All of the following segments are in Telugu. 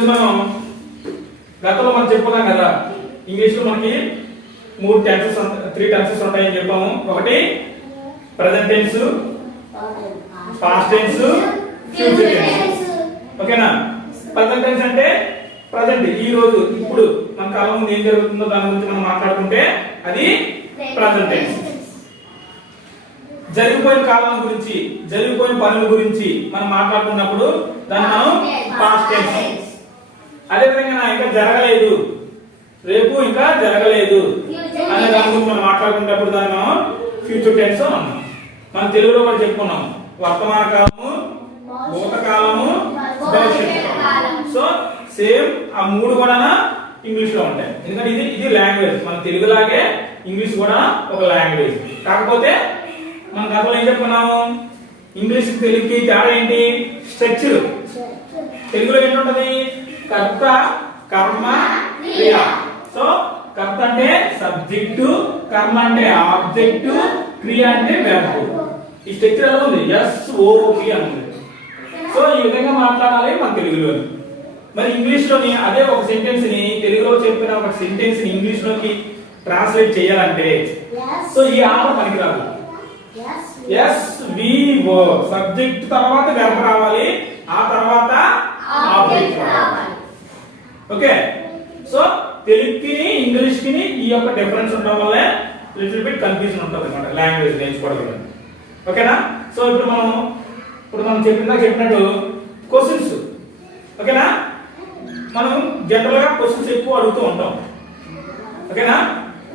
మనం గతంలో మనం చెప్పుకున్నాం కదా, ఇంగ్లీష్ లో మనకి త్రీ టెన్సెస్ ఉంటాయని చెప్పాము. ఒకటి present tense, past tense, future tense. ఓకేనా? ప్రెజెంట్ టెన్స్ అంటే ప్రెజెంట్, ఈ రోజు, ఇప్పుడు మన కాలం ముందు ఏం జరుగుతుందో దాని గురించి మనం మాట్లాడుకుంటే అది ప్రెజెంట్ టెన్స్. జరిగిపోయిన కాలం గురించి, జరిగిపోయిన పనుల గురించి మనం మాట్లాడుకున్నప్పుడు దాన్ని మనం పాస్ట్ టెన్స్. అదే విధంగా ఇంకా జరగలేదు, రేపు ఇంకా జరగలేదు అనే దాని గురించి మనం మాట్లాడుకున్నప్పుడు దాన్ని మనం ఫ్యూచర్ టెన్స్ అన్నాం. మనం తెలుగులో కూడా చెప్పుకున్నాం, వర్తమాన కాలము, భూతకాలము, భవిష్యత్తు కాలం. సో సేమ్ ఆ మూడు కూడా ఇంగ్లీష్ లో ఉంటాయి. ఎందుకంటే ఇది లాంగ్వేజ్, మన తెలుగులాగే ఇంగ్లీష్ కూడా ఒక లాంగ్వేజ్. కాకపోతే మనం గతంలో ఏం చెప్పుకున్నాము, ఇంగ్లీష్ తెలుగుకి తేడా ఏంటి? స్ట్రక్చర్. తెలుగులో ఏంటుంటది? కర్త, కర్మ, క్రియ. సో కర్త అంటే సబ్జెక్టు, కర్మ అంటే ఆబ్జెక్టు, క్రియ అంటే వెర్బ్. ఈ స్ట్రక్చర్ ఎలా ఉంది? SOP అని ఉంది. సో ఈ విధంగా మాట్లాడాలి మన తెలుగులో. మరి ఇంగ్లీష్ లోని అదే ఒక సెంటెన్స్ ని తెలుగులో చెప్పిన ఒక సెంటెన్స్ ని ఇంగ్లీష్ లోకి ట్రాన్స్లేట్ చేయాలంటే సో ఈ ఆర్డర్ పనికిరాదు. SVO సబ్జెక్ట్ తర్వాత వెర్బ్ రావాలి, ఆ తర్వాత ఆబ్జెక్ట్ రావాలి. ఓకే? సో తెలుగుకి ఇంగ్లీష్ కి ఈ యొక్క డిఫరెన్స్ ఉండడం వల్ల లిటిల్ బిట్ కన్ఫ్యూజన్ ఉంటుంది అన్నమాట లాంగ్వేజ్ నేర్చుకోవడం. ఓకేనా? సో ఇప్పుడు మనం చెప్పినట్టు క్వశ్చన్స్. ఓకేనా? మనం జనరల్ గా క్వశ్చన్స్ ఎక్కువ అడుగుతూ ఉంటాం. ఓకేనా?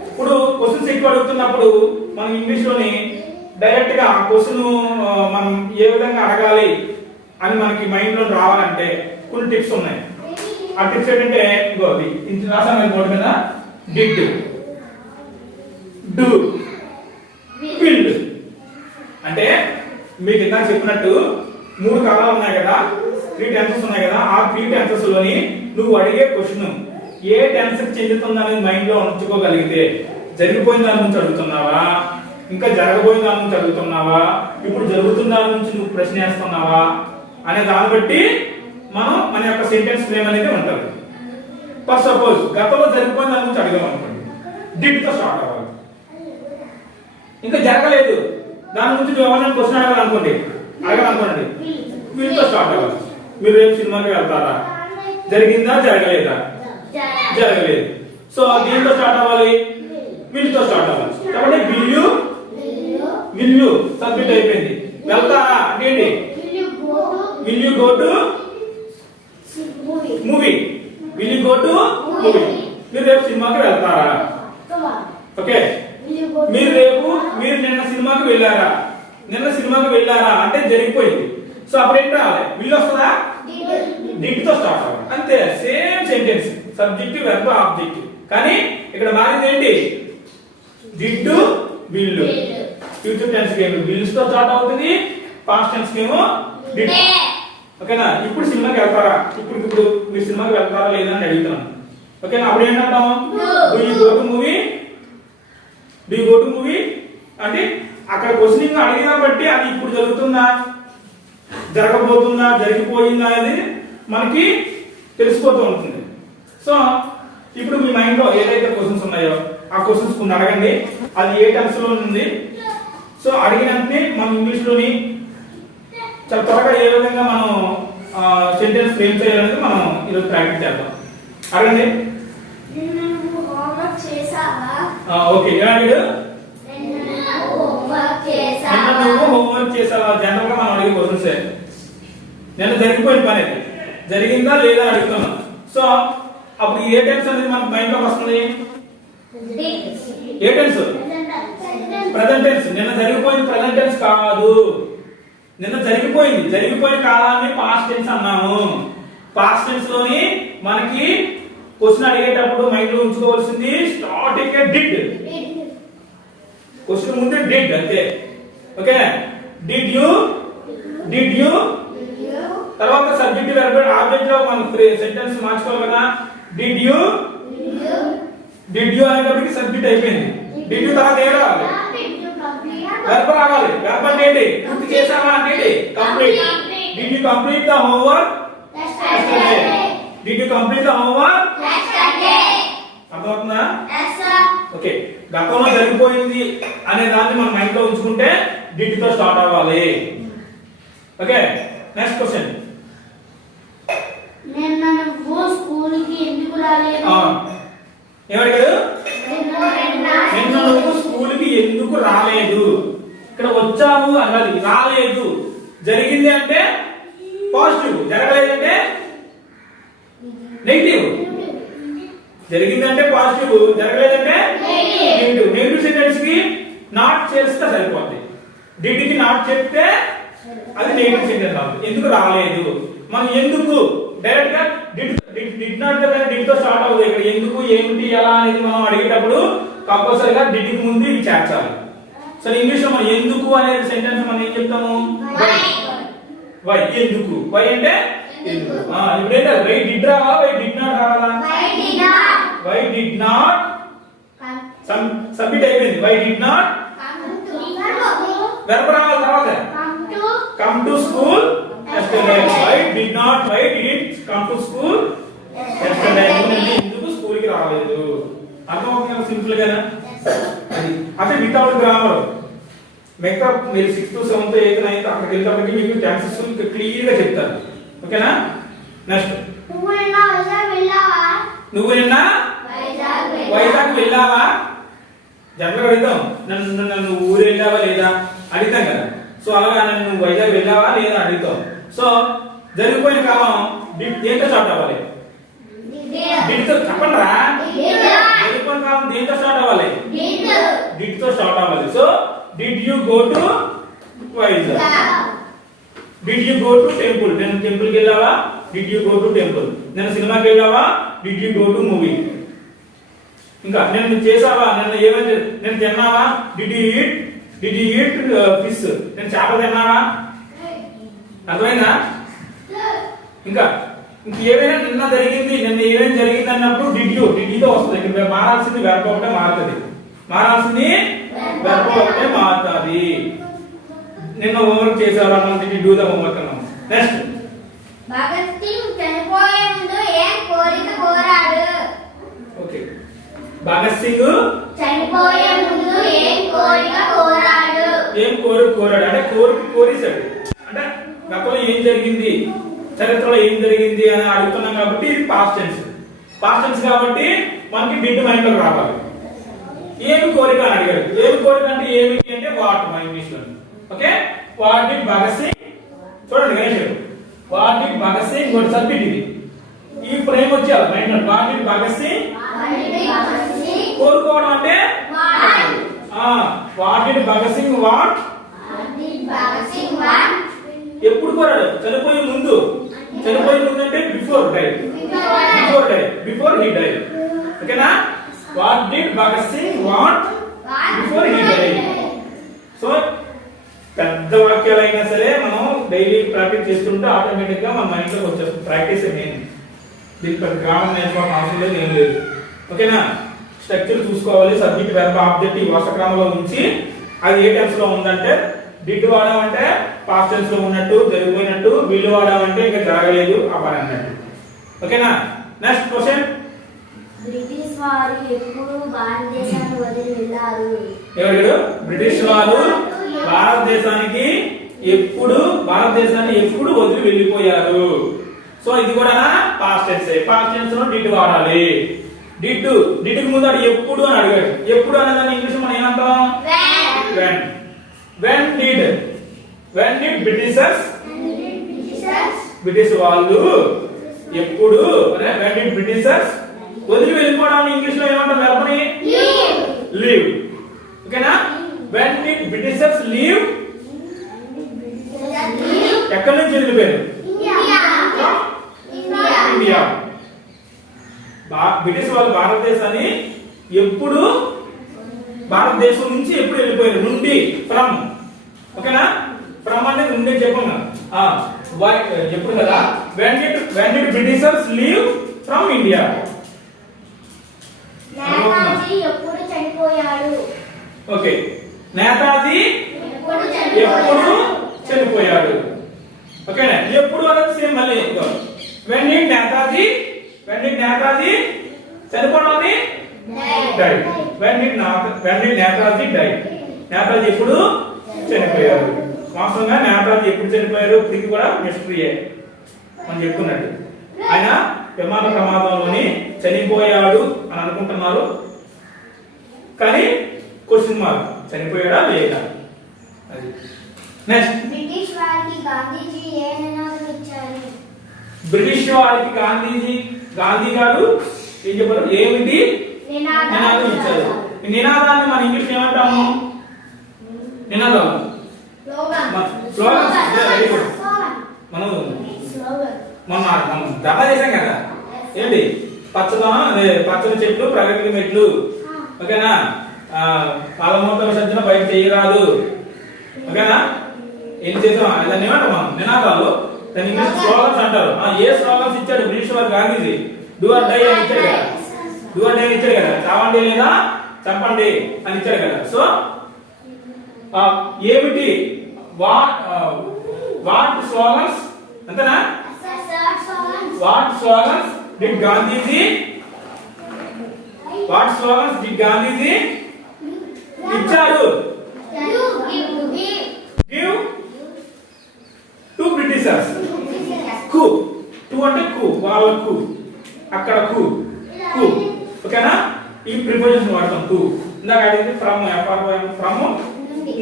ఇప్పుడు క్వశ్చన్స్ ఎక్కువ అడుగుతున్నప్పుడు మనం ఇంగ్లీష్ లోని డైరెక్ట్ గా ఆ క్వశ్చన్ మనం ఏ విధంగా అడగాలి అని మనకి మైండ్ లో రావాలంటే కొన్ని టిప్స్ ఉన్నాయి. ఆ టిప్స్ ఏంటంటే రాసాను బోర్డు మీద, డిడ్, డూ, విల్. అంటే మీకు ఇందాక చెప్పినట్టు మూడు కాలాలు ఉన్నాయి కదా, 3 టెన్సెస్ ఉన్నాయి కదా. ఆ 3 టెన్సెస్ లోని నువ్వు అడిగే క్వశ్చన్ ఏ టెన్స్ చెందుతుంది అనేది మైండ్ లో ఉంచుకోగలిగితే, జరిగిపోయిన దాని నుంచి అడుగుతున్నావా, ఇంకా జరగబోయిన దాని నుంచి అడుగుతున్నావా, ఇప్పుడు జరుగుతున్న దాని నుంచి నువ్వు ప్రశ్న వేస్తున్నావా అనే దాన్ని బట్టి మన యొక్క సెంటెన్స్ ఫ్రేమ్ అనేది ఉంటుంది. ఫర్ సపోజ్ గతంలో జరిగిపోయిన దాని నుంచి అడిగాం అనుకోండి, డిడ్ తో స్టార్ట్ అవ్వాలి. ఇంకా జరగలేదు దాని గురించి జవాబు క్వశ్చన్ అడగాలనుకోండి, విల్ తో స్టార్ట్ అవ్వాలి. మీరు రేపు సినిమాకి వెళ్తారా? జరిగిందా, జరగలేదా? జరగలేదు. సో దీంతో స్టార్ట్ అవ్వాలి, విల్ తో స్టార్ట్ అవ్వాలి. కాబట్టి విల్ యు సబ్మిట్ అయిపోయింది. వెళ్తారా అంటే will you go to movie. Will you go to movie. మీరు రేపు సినిమాకి వెళ్తారా? ఓకే. మీరు నిన్న సినిమాకి వెళ్ళారా? నిన్న సినిమాకి వెళ్ళారా అంటే జరిగిపోయింది. సో అప్పుడు ఏంటి రావాలి? విల్ వస్తుందా? డిడ్ తో స్టార్ట్ అవ్వాలి. అంతే, same sentence, subject, verb, object. కానీ ఇక్కడ మారింది ఏంటి? Did, will. ఫ్యూచర్ టెన్స్ కి ఏమో విల్స్ తో స్టార్ట్ అవుతుంది, పాస్ట్ టెన్స్ కి ఏమో డిడ్. ఓకేనా? ఇప్పుడు సినిమాకి వెళ్తారా? ఇప్పుడు మీరు సినిమాకి వెళ్తారా లేదా అని అడుగుతున్నాను. ఓకేనా? అప్పుడు ఏంటంటాం? Do you go to movie? Do you go to movie అంటే అక్కడ క్వశ్చనింగ్ అడిగిన బట్టి అది ఇప్పుడు జరుగుతుందా, జరగబోతుందా, జరిగిపోయిందా అనేది మనకి తెలిసిపోతూ ఉంటుంది. సో ఇప్పుడు మీ మైండ్ లో ఏదైతే క్వశ్చన్స్ ఉన్నాయో ఆ క్వశ్చన్స్ కొన్ని అడగండి, అది ఏ టెన్స్ లో ఉంది. సో అడిగినంటే మనం ఇంగ్లీష్ లోని చాలా త్వరగా ఏ విధంగా మనం సెంటెన్స్ ఫ్రేమ్ చేయాలనేది మనం ఈరోజు ప్రాక్టీస్ చేద్దాం. అడగండి. ఓకే, నువ్వు హోంవర్క్ చేసావా? జనరల్ గా మనం అడిగే క్వశ్చన్స్. నేను జరిగిపోయిన పని అది జరిగిందా లేదా అడుగుతున్నాం. సో అప్పుడు ఏ టెన్స్ అనేది మన మైండ్ లోకి వస్తుంది? ఏ టెన్స్? Present tense. నిన్న జరిగిపోయింది ప్రెజెంట్ టెన్స్ కాదు, నిన్న జరిగిపోయిన కాలాన్ని పాస్ట్ టెన్స్ అన్నాము. పాస్ట్ టెన్స్ లోని మనకి క్వశ్చన్ అడిగేటప్పుడు మైండ్ లో ఉంచుకోవాల్సింది స్టార్టింగ్ డిడ్. క్వశ్చన్ ముందే డిడ్ అంతే. ఓకే? డిడ్ యు తర్వాత సబ్జెక్ట్, వెర్బ్, ఆబ్జెక్ట్ లో మనం సెంటెన్స్ మార్చుకోవాలి కదా. డిడ్ యు అనేటప్పటికి సబ్జెక్ట్ అయిపోయింది. డిడ్ యు తర్వాత ఏం రావాలి? వెర్బ్ రావాలి. వెర్బ్ అంటే ఏంటి? పూర్తి చేసామా అంటే ఏంటి? Complete. Did you complete the homework? Did you complete the homework? Yes, sir. అర్థమవుతుందా? Yes, sir. ఓకే, గతంలో జరిగిపోయింది అనే దాన్ని మన మైండ్ లో ఉంచుకుంటే డిడ్ తో స్టార్ట్ అవ్వాలి. Okay, next question. నిన్న నువ్వు స్కూల్కి ఎందుకు రాలేదు? ఏమడిగాడు? నిన్న నువ్వు స్కూల్కి ఎందుకు రాలేదు? ఇక్కడ వచ్చావు అన్నది రాలేదు. జరిగింది అంటే పాజిటివ్, జరగలేదంటే నెగిటివ్. జరిగింది అంటే పాజిటివ్, జరగలేదంటే నెగిటివ్. నెగిటివ్ సెంటెన్స్ కి నాట్ చేస్తే సరిపోద్ది. డిడ్ కి నాట్ చెప్తే అది నెగిటివ్ సెంటెన్స్ అవుతుంది. ఎందుకు రాలేదు? మనం ఎందుకు డైరెక్ట్ గా డిడ్ నాట్ డిడ్ తో స్టార్ట్ అవుతుంది. ఇక్కడ ఎందుకు, ఏమిటి, ఎలా అనేది మనం అడిగేటప్పుడు కంపల్సరీగా డిడ్ కి ముందు ఇవి చేర్చాలి. సరే, ఇంగ్లీష్ లో మనం ఎందుకు అనే సెంటెన్స్ మనం ఏం చెప్తాము? వై. ఎందుకు, వై అంటే ఎందుకు. ఇప్పుడు ఏంటంటే వై డిడ్ రావాలా, వై డిడ్ నాట్ రావాలా? వై డిడ్ నాట్ సబ్మిట్ అయిపోయింది. వై డిడ్ నాట్ వెర్బ్ రావాలి తర్వాత. Come to school yesterday. Why did it come to school yesterday? ఎందుకు స్కూల్ కి రాలేదు? అర్థమవుతుందా? సింపుల్ గానా అది. అంటే వితౌట్ గ్రామర్. మిగతా మీరు 6th 7th 8th 9th అక్కడికి వెళ్ళేటప్పటికి మీకు టెన్సెస్ క్లియర్ గా చెప్తారు. ఓకేనా? నెక్స్ట్, నువ్వు నిన్న వైజాగ్ వెళ్ళావా? వైజాగ్ వెళ్ళావా? జనరల్ అడుగుతాం, నన్ను ఊరు వెళ్ళావా లేదా అడుగుతాం కదా. సో అలాగా నువ్వు వైజాగ్ వెళ్ళావా లేదా అడుగుతాం. సో జరిగిపోయిన కాలం దేంతో స్టార్ట్ అవ్వాలి? డిడ్ తో. చెప్పండి రా. జరిగిపోయిన కాలం దేంతో స్టార్ట్ అవ్వాలి? డిడ్ తో స్టార్ట్ అవ్వాలి. So did you go to Vizag? Did you go to temple? నేను టెంపుల్ కి వెళ్ళావా? Did you go to temple? నేను సినిమాకి వెళ్ళావా? Did you go to movie? ఇంకా నేను చేసావా? నేను తిన్నావా? Did you eat fish? నేను చేప తిన్నావా? అర్థమైందా? ఇంకా ఏమైనా నిన్న జరిగింది, నిన్న ఏమేమి జరిగింది అన్నప్పుడు డిడ్ తో వస్తుంది. ఇక్కడ మారాల్సింది వెర్బ్ ఒకటే మారుతుంది. నిన్న హోంవర్క్ చేసావా అన్నది డిడ్ డూ ద హోంవర్క్ అన్నాం. నెక్స్ట్, భగత్ సింగ్ చనిపోయే ముందు ఏం కోరిక కోరాడు? ఓకే, భగత్ సింగ్ చనిపోయే ముందు ఏం కోరిక కోరాడు? ఏం కోరాడు అంటే కోరేశాడు. అంటే గతంలో ఏం జరిగింది, చరిత్రలో ఏం జరిగింది అని అడుగుతున్నాం కాబట్టి ఇది పాస్ట్ టెన్స్ కాబట్టి మనకి డిడ్ మైండ్ లోకి రావాలి. ఏమి కోరిక అని అడిగాడు. ఏమి కోరిక అంటే ఏమిటి అంటే వాట్ మా ఇంగ్లీష్ లో. Okay, what did Bhagat Singh. చూడండి Ganesh, what did Bhagat Singh got submit. ఇది ఈ ఫ్రేమ్ వచ్చేయాలి మైండ్ లో. వాట్ డిడ్ భగత్ సింగ్ కోరుకోవడం అంటే what did Bhagat Singh what? ఎప్పుడు కోరాడు? చనిపోయే ముందు. చనిపోయే ముందు అంటే బిఫోర్ హీ డైడ్. ఓకేనా? What did Bhagat Singh what before he died. So పెద్ద వాక్యాలైనా సరే మనం డైలీ ప్రాక్టీస్ చేస్తుంటే ఆటోమేటిక్ గా మన మైండ్ లోకి వచ్చేస్తుంది. Practice main. దీనికి పెద్ద గ్రామర్ నేర్చుకోవాల్సిన అవసరం లేదు, ఏం లేదు. ఓకేనా? స్ట్రక్చర్ చూసుకోవాలి. సబ్జెక్ట్ వెర్బ్ ఆబ్జెక్ట్ ఈ వరుస క్రమంలో ఉంచి అది ఏ టెన్స్ లో ఉందంటే డిడ్ వాడామంటే పాస్ట్ టెన్స్ లో ఉన్నట్టు, జరిగిపోయినట్టు. విల్ వాడామంటే ఇంకా జరగలేదు ఆ పని అన్నట్టు. ఓకేనా? Next question. బ్రిటిష్ వారు ఎప్పుడు భారతదేశాన్ని వదిలి వెళ్ళారు? ఎవరు? బ్రిటిష్ వారు భారతదేశాన్ని ఎప్పుడు వదిలి వెళ్ళిపోయారు? సో ఇది కూడా పాస్ట్ టెన్స్. పాస్ట్ టెన్స్ లో డిడ్ వాడాలి. డిడ్ కి ముందు ఎప్పుడు అని అడిగాడు. ఎప్పుడు అనేదాన్ని ఇంగ్లీష్ మనం ఏమంటాం? when did బ్రిటిష్ వాళ్ళు ఎప్పుడు when did బ్రిటిషర్స్ వదిలి వెళ్ళిపోవడాన్ని ఇంగ్లీష్ లో ఏమంటాం? వెర్బ్ ని లీవ్. ఓకేనా? when did Britishers leave? ఎక్కడి నుంచి వెళ్ళిపోయారు? ఇండియా. బ్రిటిష్ వాళ్ళు భారతదేశాన్ని ఎప్పుడు, భారతదేశం నుంచి ఎప్పుడు వెళ్ళిపోయారు? నుండి, ఫ్రమ్. ఓకేనా? ఫ్రమ్ అంటే నుండి చెప్పండి. ఎప్పుడు కదా? when did Britishers leave from India? Netaji ఎప్పుడు చనిపోయాడు? ఓకే, నేతాజీ ఎప్పుడు చనిపోయాడు. ఓకేనా? ఎప్పుడు అనేది సేమ్ మళ్ళీ when did Netaji when did Netaji చనిపోవడాన్ని died. when did Netaji died? Netaji ఎప్పుడు చనిపోయారు? వాస్తవంగా నేతాజీ ఎప్పుడు చనిపోయారు ఇప్పటికి కూడా మిస్టరీయే మనం చెప్పుకున్నట్టు. ఆయన విమాన ప్రమాదంలోని చనిపోయాడు అని అనుకుంటున్నారు, కానీ క్వశ్చన్ మార్క్ చనిపోయాడా లేదా అది. నెక్స్ట్, బ్రిటిష్ వారికి గాంధీజీ ఏ నినాదం ఇచ్చారు? బ్రిటిష్ వారికి గాంధీ గారు ఏం చెప్పారు? ఏమిటి నినాదం ఇచ్చారు? ఈ నినాదాన్ని మన ఇంగ్లీష్ ఏమంటాము? నినాదం మనం మనం దెబ్బ చేసాం కదా, ఏంటి? పచ్చదనం, అదే పచ్చని చెట్లు ప్రగతికి మెట్లు, ఓకేనా? పాలమూత విసర్జన బయట చేయరాదు, ఓకేనా? ఏం చేసాం దాన్ని ఏమంటాం మనం? నినాదాలు. దాని ఇంగ్లీష్ స్లోగన్స్ అంటారు. ఏ స్లోగన్స్ ఇచ్చాడు బ్రిటిష్ వారు? గాంధీజీ డూ ఆర్ డై అని ఇచ్చాడు కదా, డూ ఆర్ డై ఇచ్చాడు కదా, చావండి లేదా చంపండి అని ఇచ్చాడు కదా. సో ఏమిటి వాట్ స్లోగన్స్ అంతేనా? వాట్ స్లోగన్స్ డిడ్ గాంధీజీ ఇచ్చారు? Give to Britishers. కు టు అంటే కు, వాళ్ళకు, అక్కడ కు, ఓకేనా? ఈ ప్రిపోజిషన్ వాడతాం టు. ఇందాక అడిగింది ఫ్రమ్, ఫ్రమ్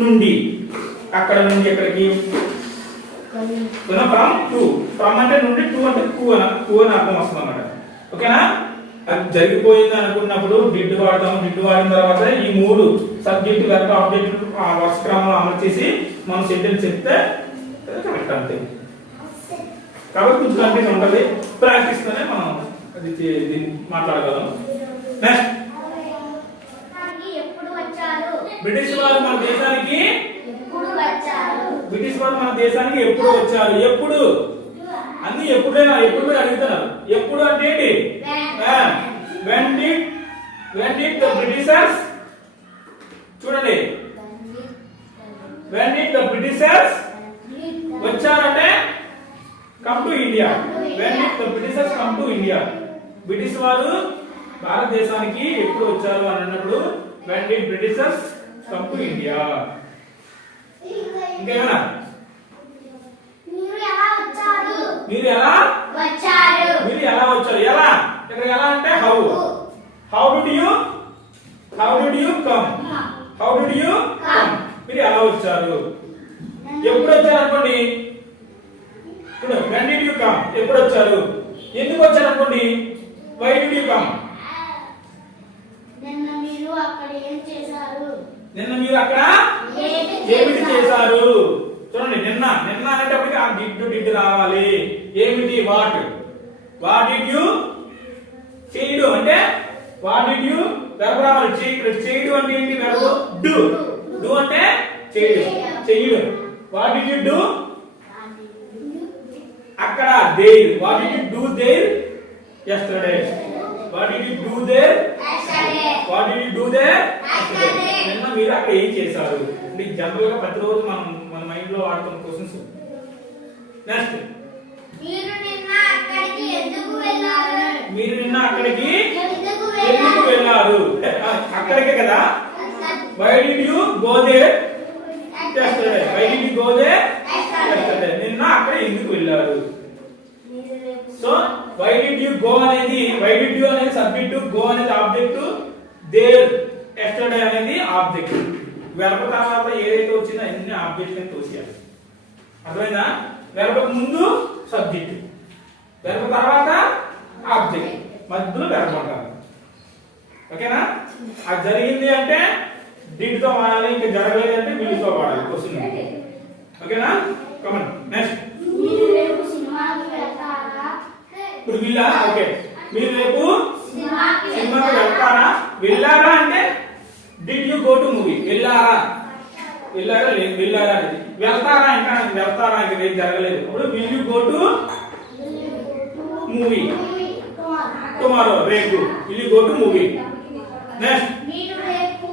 నుండి, అక్కడ నుండి ఎక్కడికి, ఫ్రమ్ టు. ఫ్రమ్ అంటే నుండి, టు అంటే కు అని అర్థం వస్తుంది అన్నమాట, ఓకేనా? అది జరిగిపోయింది అనుకున్నప్పుడు డిడ్ వాడతాము. డిడ్ వాడిన తర్వాత ఈ మూడు సబ్జెక్ట్ వెర్బ్ ఆబ్జెక్ట్ వరుస క్రమంలో అమలు చేసి మనం సెంటెన్స్ చెప్తే కరెక్ట్ అంతే. కాబట్టి కొంచెం కన్ఫ్యూజన్ ఉంటుంది, ప్రాక్టీస్ తోనే మనం అది మాట్లాడగలం. నెక్స్ట్, బ్రిటిష్ వారు మన దేశానికి ఎప్పుడు ఎప్పుడు అన్ని ఎప్పుడైనా ఎప్పుడు మీరు అడుగుతున్నారు. ఎప్పుడు అంటే ఏంటి? when did the Britishers, చూడండి, when did the Britishers వచ్చారంటే come to India. when did the Britishers come to India? British వారు భారతదేశానికి ఎప్పుడు వచ్చారు అని అన్నప్పుడు when did Britishers come to India? ఇంకేమైనా? మీరు ఎలా వచ్చారు? ఎలా? ఇక్కడ ఎలా అంటే హౌ did you come? మీరు ఎలా వచ్చారు? ఎప్పుడు వచ్చారు అనుకోండి, when did you come? ఎప్పుడు వచ్చారు? ఎందుకు వచ్చారు అనుకోండి, why did you come? నిన్న మీరు అక్కడ ఏమిటి చేశారు? చూడండి, నిన్న అనేటప్పటికి ఆ డిడ్ రావాలి. ఏమిటి? వాట్ డిడ్ యు చేయడు అంటే వాట్ డిడ్ యు వెర్బ్ రావాలి. చేయడు అంటే ఏంటి? వెర్బ్ డు అంటే చేయడు. What did you do? అక్కడ there. What did you do there? yesterday. What did you do there? నిన్న మీరు అక్కడ ఏం చేశారు? అంటే జనరల్ గా ప్రతిరోజు మన మైండ్ లో వాడుతున్న క్వశ్చన్స్. నెక్స్ట్, మీరు నిన్న అక్కడికి ఎందుకు వెళ్ళారు? అక్కడికే కదా. why did you go there yesterday? నిన్న అక్కడ ఎందుకు వెళ్ళారు? సో why did you అనేది సబ్జెక్ట్, గో అనేది ఆబ్జెక్ట్, దేర్ yesterday అనేది ఆబ్జెక్ట్. వెర్బ్ తర్వాత ఏదైతే వచ్చిందో అన్ని ఆబ్జెక్ట్ ని తోసేయాలి. అర్థమైందా? వెర్బ్ ముందు సబ్జెక్ట్, వెర్బ్ తర్వాత ఆబ్జెక్ట్, మధ్యలో వెర్బ్ ఉండాలి, ఓకేనా? అది జరిగింది అంటే డిడ్ తో వాడాలి, ఇంకా జరగలేదు అంటే విల్ తో వాడాలి క్వశ్చన్, ఓకేనా? కమన్. నెక్స్ట్, ఇప్పుడు విల్లా. ఓకే, మీరు రేపు సినిమాకి వెళ్తారా? వెళ్ళారా అంటే did you go to movie? వెళ్ళారా లేదు, వెళ్ళారా అనేది. వెళ్తారా ఇంకా రేపు జరగలేదు. ఇప్పుడు will you go to movie tomorrow? రేపు will you go to movie. Next, మీరు రేపు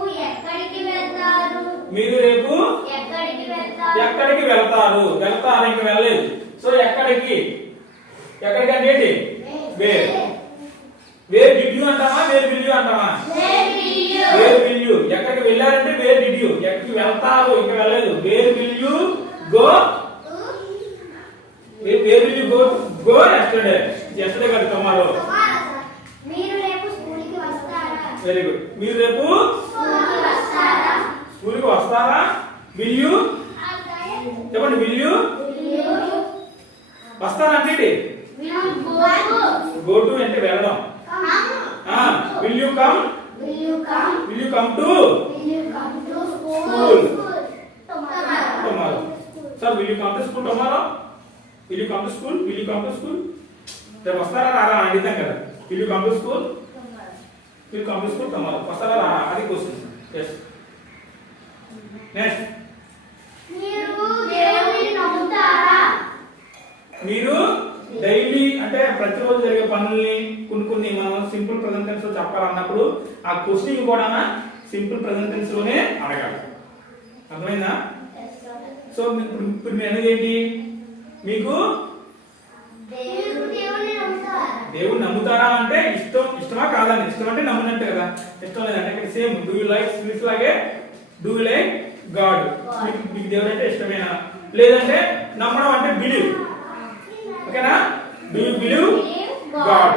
ఎక్కడికి వెళ్తారు? వెళ్తారు ఇంకా వెళ్ళలేదు. సో ఎక్కడికి అంటే ఏంటి? వేర్. యూ అంటావా వేర్ విల్ యూ అంటావా వేర్ విల్ యూ ఎక్కడికి వెళ్ళారంటే వేర్ డిడ్ యూ ఎక్కడికి వెళ్తారు ఇంకా వెళ్ళలేదు where will you go where will you go yesterday కాదు టుమారో మీరు రేపు స్కూల్కి వస్తారా వెరీ గుడ్ మీరు రేపు స్కూల్కి వస్తారా విల్ యూ చెప్పండి విల్ యూ వస్తారంటే గో టు అంటే వెళ్ళడం will you come to school tomorrow sir will you come to school tomorrow will you come to school రేపు వస్తారా రారా అడుగుతాం కదా will you come to school tomorrow వస్తారా రారా అది క్వశ్చన్ ఎస్ నెక్స్ట్ మీరు డైలీ అంటే ప్రతిరోజు జరిగే పనుల్ని కొన్ని మనం సింపుల్ ప్రెజెంట్ టెన్స్ లో చెప్పాలన్నప్పుడు ఆ క్వశ్చన్ కూడా సింపుల్ ప్రెజెంట్ టెన్స్ లోనే అడగాలి అర్థమైందా సో ఇప్పుడు నేను అనేది ఏంటి మీకు దేవుడు నమ్ముతారా అంటే ఇష్టమా కాదండి ఇష్టం అంటే నమ్మునట్టు కదా ఇష్టం లేదంటే ఇక్కడ same do you like sweets లాగే డూ యూ లైక్ గాడ్ మీకు దేవుడు అంటే ఇష్టమేనా లేదంటే నమ్మడం అంటే బిలీవ్ ఓకేనా డూ యూ బిలీవ్ గాడ్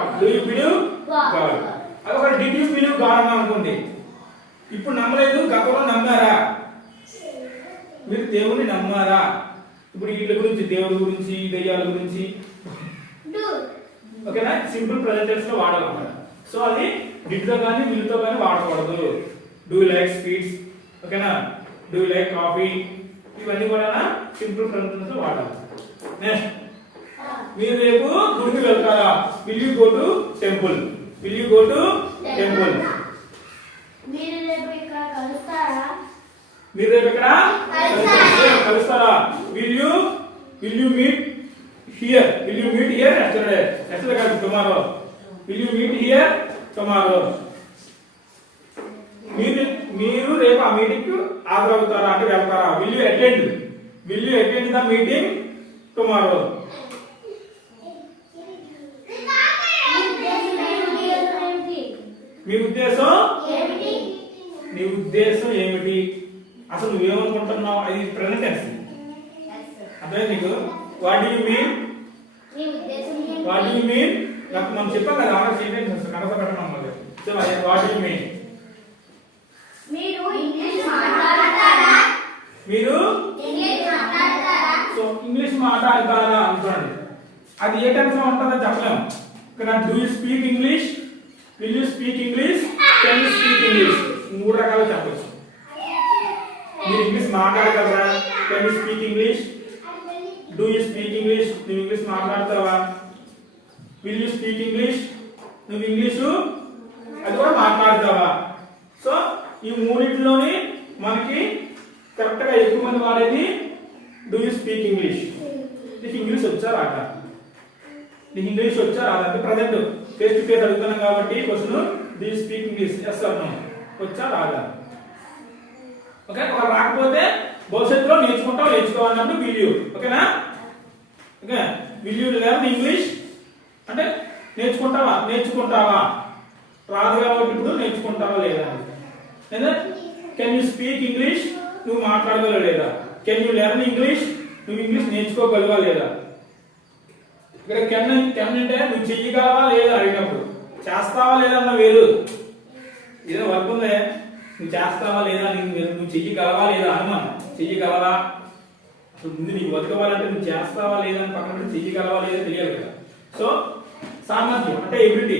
అది ఒక డిడ్ యూ బిలీవ్ గాడ్ అని అనుకోండి ఇప్పుడు నమ్మలేదు గతంలో నమ్మారా మీరు దేవుడిని నమ్మారా ఇప్పుడు వీళ్ళ గురించి దేవుడి గురించి దెయ్యాల గురించి ఓకేనా సింపుల్ ప్రెజెంట్ టెన్స్ లో వాడాలన్నమాట సో అది డిడ్ తో కానీ విల్ తో కానీ వాడకూడదు డూ యూ లైక్ స్వీట్స్ ఓకేనా డూ యూ లైక్ కాఫీ ఇవన్నీ కూడా సింపుల్ ప్రెజెంట్ టెన్స్ లో వాడాలి నెక్స్ట్ మీరు రేపు గుడికి వెళ్తారా will you go to temple మీరు రేపు ఇక్కడ కలుస్తారా మీరు రేపు ఇక్కడ కలుస్తారా will you meet here yesterday కాదు tomorrow will you meet here tomorrow మీరు రేపు ఆ మీటింగ్ కు హాజరవుతారా అంటే వెళ్తారా will you attend the meeting tomorrow మీ ఉద్దేశం నీ ఉద్దేశం ఏమిటి అసలు నువ్వేమనుకుంటున్నావు అది ప్రెజెంట్ టెన్స్ అదే నీకు వాట్ డు యు మీన్ నాకు మనం చెప్పాం కదా ఆర్డర్ చేయండి కనస పెట్టడం మరి so what do you mean మీరు ఇంగ్లీష్ మాట్లాడతారా సో ఇంగ్లీష్ మాట్లాడతారా అనుకోండి అది ఏ టెన్స్ లో ఉంటుందో చెప్పలేము ఇక్కడ do you speak English will you speak English can you speak English మూడు రకాలు చెప్పొచ్చు మీరు ఇంగ్లీష్ మాట్లాడగలరా can you speak English do you speak English నువ్వు ఇంగ్లీష్ మాట్లాడతావా విల్ యు స్పీక్ ఇంగ్లీష్ నువ్వు ఇంగ్లీషు అది కూడా మాట్లాడతావా సో ఈ మూడింటిలోని మనకి కరెక్ట్ గా ఎక్కువ మంది వాడేది డూ యు స్పీక్ ఇంగ్లీష్ నీకు ఇంగ్లీష్ వచ్చా రాదా నీకు ఇంగ్లీష్ వచ్చా రాదా అంటే ప్రజెంట్ ఫేస్ టు ఫేస్ అడుగుతున్నాం కాబట్టి question do you speak English yes or no వచ్చా రాదా ఓకే ఒక రాకపోతే భవిష్యత్తులో నేర్చుకోవాలన్నప్పుడు విల్ యు ఓకేనా okay will you learn English అంటే నేర్చుకుంటావా రాదు కాబట్టి ఇప్పుడు నేర్చుకుంటావా లేదా లేదా కెన్ యు స్పీక్ ఇంగ్లీష్ నువ్వు మాట్లాడగలవా లేదా కెన్ యు లెర్న్ ఇంగ్లీష్ నువ్వు ఇంగ్లీష్ నేర్చుకోగలవా లేదా ఇక్కడ కెన్ అంటే నువ్వు చెయ్యగలవా లేదా అడిగినప్పుడు చేస్తావా లేదా అన్న వేరు ఏదో వర్క్ ఉందే నువ్వు చేస్తావా లేదా నువ్వు చెయ్యగలవా లేదా అనుమానం చెయ్యగలవా అసలు ముందు నీకు బతకవాలంటే నువ్వు చేస్తావా లేదా అని పక్కన పెట్టి చెయ్యగలవా లేదా తెలియాలి కదా సో సామర్థ్యం అంటే ఎబిలిటీ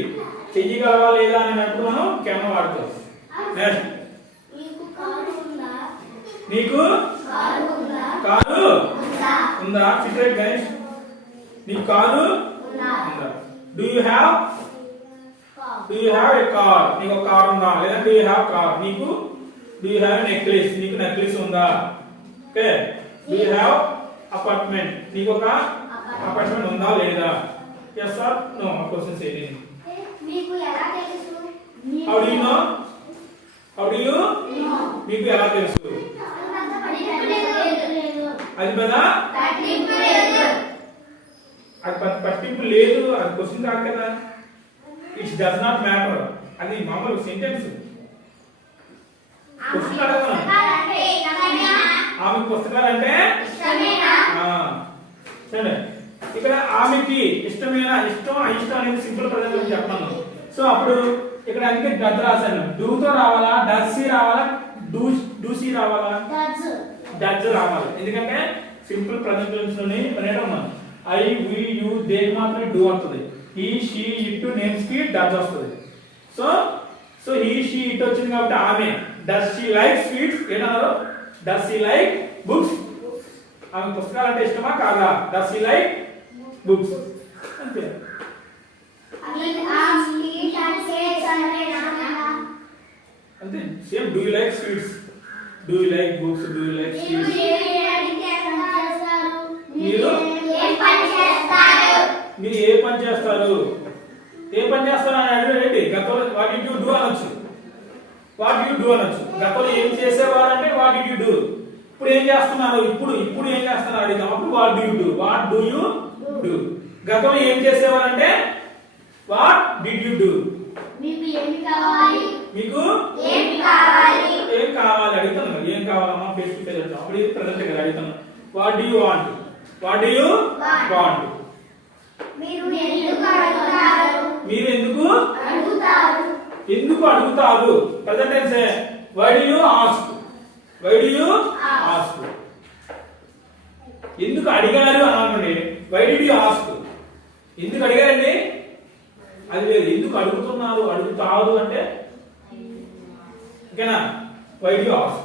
చెయ్యగలవా లేదా అన్నప్పుడు మనం కెన్ వాడతాం నెక్స్ట్ నీకు కారు ఉందా సిగరెట్ గైస్ నీకు కారు ఉందా do you have a car నీకు కార్ ఉందా లేదా డూ యు హ్యావ్ కార్ నీకు డూ యు హ్యావ్ నెక్లెస్ నీకు నెక్లెస్ ఉందా okay do you have apartment నీకు ఒక అపార్ట్మెంట్ ఉందా లేదా yes or no క్వశ్చన్ చేయండి మీకు ఎలా తెలుసు how do you know మీకు ఎలా తెలుసు అది కదా అది పట్టింపు లేదు అది క్వశ్చన్ కాదు కదా ఇట్ డస్ నాట్ మ్యాటర్. అది మామూలు సెంటెన్స్. క్వశ్చన్ అడగను. ఆమె పుస్తకాలు అంటే చూడండి ఇక్కడ ఆమెకి ఇష్టమైన ఇష్టం అయిష్టం అనేది సింపుల్ ప్రజెంట్ అని చెప్తాను. సో అప్పుడు ఇక్కడ అందుకే డజ్ రాశాను. డూ తో రావాలా, డస్ సి రావాలా, డూ సి రావాలా, డజ్ రావాలి. ఎందుకంటే సింపుల్ ప్రజెంట్ టెన్స్ లోని పనేటమ్మా ఐ వి యు దే మాత్రమే డూ వస్తుంది. హీ షీ ఇట్ నేమ్స్ కి డజ్ వస్తుంది. సో హీ షీ ఇట్ వచ్చింది కాబట్టి ఆమె. డస్ షీ లైక్ స్వీట్స్ ఏమన్నారు? Does she like books. ఆమె పుస్తకాలు అంటే ఇష్టమా కాదా? డస్ షీ లైక్ బుక్స్ అంతే. అంతే same. Do you like sweets, do you like books, do you like sweets. మీరు ఏ పని చేస్తారు? ఏ పని చేస్తారు అని అడిగారండి. గతంలో వాట్ డిడ్ యు డూ అనొచ్చు. వాట్ యు డూ అనొచ్చు. గతంలో ఏం చేసేవారు అంటే వాట్ డిడ్ యు డూ. ఇప్పుడు ఏం చేస్తున్నారు? ఇప్పుడు ఏం చేస్తున్నారు అడిగాం. అప్పుడు what do you do. What do you do. గతంలో ఏం చేసేవారు అంటే వాట్ డిడ్ యు డూ. మీకు ఏం కావాలి అడుగుతాను. ఏం కావాలమ్మా ఫేస్ టు ఫేస్ అంటాం. అప్పుడు ఇది ప్రెజెంట్ కదా అడుగుతాను. What do you want. What do you want. మీరు ఎందుకు అడుగుతారు. Present tense. Why do you ask. Why do you ask. ఎందుకు అడిగారు అనండి. Why did you ask. ఎందుకు అడిగారండి అది లేదు. ఎందుకు అడుగుతున్నారు, అడుగుతారు అంటే ఓకేనా. Why do you ask.